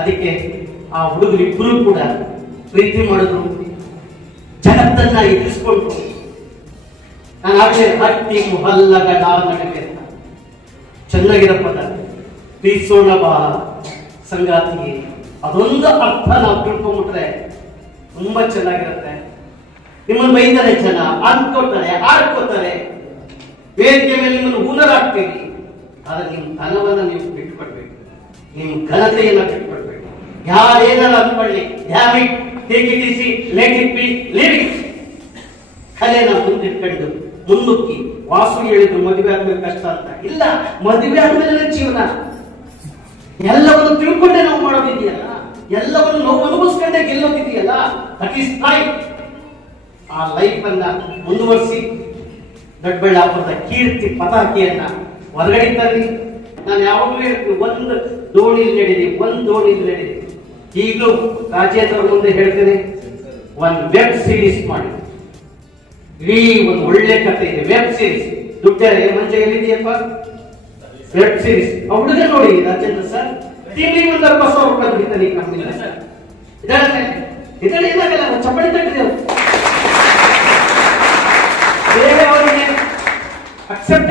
ಅದಕ್ಕೆ ಆ ಹುಡುಗರು ಇಬ್ಬರು ಕೂಡ ಪ್ರೀತಿ ಮಾಡಿದ್ರು. ಜಗತ್ತನ್ನ ಎದುರಿಸ್ಕೊಂಡು ನಾನು ಆಗಲೇ ಹಟ್ಟಿ ಮುಹಲ್ಲಗ ನಡುವೆ ಅಂತ. ಚೆನ್ನಾಗಿರೋ ಬಾ ಸಂಗಾತಿಗೆ. ಅದೊಂದು ಅರ್ಥ ನಾವು ತಿಳ್ಕೊಂಬಿಟ್ರೆ ತುಂಬಾ ಚೆನ್ನಾಗಿರುತ್ತೆ. ನಿಮ್ಮನ್ನು ಬೈತಾರೆ ಜನ ಅನ್ಕೋತಾರೆ ಆಡ್ಕೋತಾರೆ ವೇದಿಕೆ ಮೇಲೆ ನಿಮ್ಮನ್ನು ಹೂನರಾಗ್ತೀವಿ ಆದ್ರೆ ನಿಮ್ಮ ತನವನ್ನ ನೀವು ಬಿಟ್ಟುಕೊಡ್ಬೇಕು ನಿಮ್ಮ ಘನತೆಯನ್ನ ಬಿಟ್ಕೊಡ್ಬೇಕು. ಯಾರೇನಾರ ಅನ್ಕೊಳ್ಳಿ damn it take it easy ಮುಂದಿಟ್ಕೊಂಡು ಮುನ್ನುಗ್ಗಿ ವಾಸು ಹೇಳಿದ್ರು ಮದುವೆ ಆದ್ಮೇಲೆ ಕಷ್ಟ ಅಂತ. ಇಲ್ಲ, ಮದುವೆ ಆದ್ಮೇಲೆ ಜೀವನ. ಎಲ್ಲವನ್ನು ತಿಳ್ಕೊಂಡೆ ನಾವು ಮಾಡೋದಿದೆಯಲ್ಲ? ಎಲ್ಲವನ್ನು ನಾವು ಅನುಭವಿಸ್ಕೊಂಡೆ ಗೆಲ್ಲೋದಿದೆಯಲ್ಲ? ದಟ್ ಈಸ್ ಲೈಫ್ ಆ ಲೈಫ್ ಅನ್ನ ಮುಂದುವರಿಸಿ ದೊಡ್ಡಬಳ್ಳಾಪುರದ ಕೀರ್ತಿ ಪತಾಕಿಯನ್ನ ಹೊರಗಡೆ ತರಲಿ ನಾನು ಯಾವಾಗಲೂ ಹೇಳ್ತೀನಿ, ಒಂದು ದೋಣಿಯಲ್ಲಿ ನಡೆದಿ ಒಂದು ದೋಣಿಯಲ್ಲಿ ನಡೆದಿ ಈಗಲೂ ರಾಜೇಂದ್ರ ಮುಂದೆ ಹೇಳ್ತೇನೆ. ಒಂದು ವೆಬ್ ಸೀರೀಸ್ ಮಾಡಿ ಇಡೀ ಒಂದು ಒಳ್ಳೆ ಕಥೆ ಇದೆ. ವೆಬ್ ಸೀರೀಸ್ ದುಡ್ಡರೆ ಮಂಚ ಎಲ್ಲಿದೆಯಪ್ಪ ವೆಬ್ ಸೀರೀಸ್ ಹುಡುಗ ನೋಡಿ ರಾಜೇಂದ್ರ ಸರ್. ತಿಂಗಳಿಗೆ ಒಂದು ಹೊಸ ರೂಪಾಯಿ ದುಡಿತಾನೆ ಈ ಕಂಪನಿ ಇದರಲ್ಲಿ ಇದರಲ್ಲಿ ಏನಾಗಲ್ಲ ಚಪ್ಪಡಿ ತಟ್ಟಿದೆ ಬೇರೆ ಅಕ್ಸೆಪ್ಟ್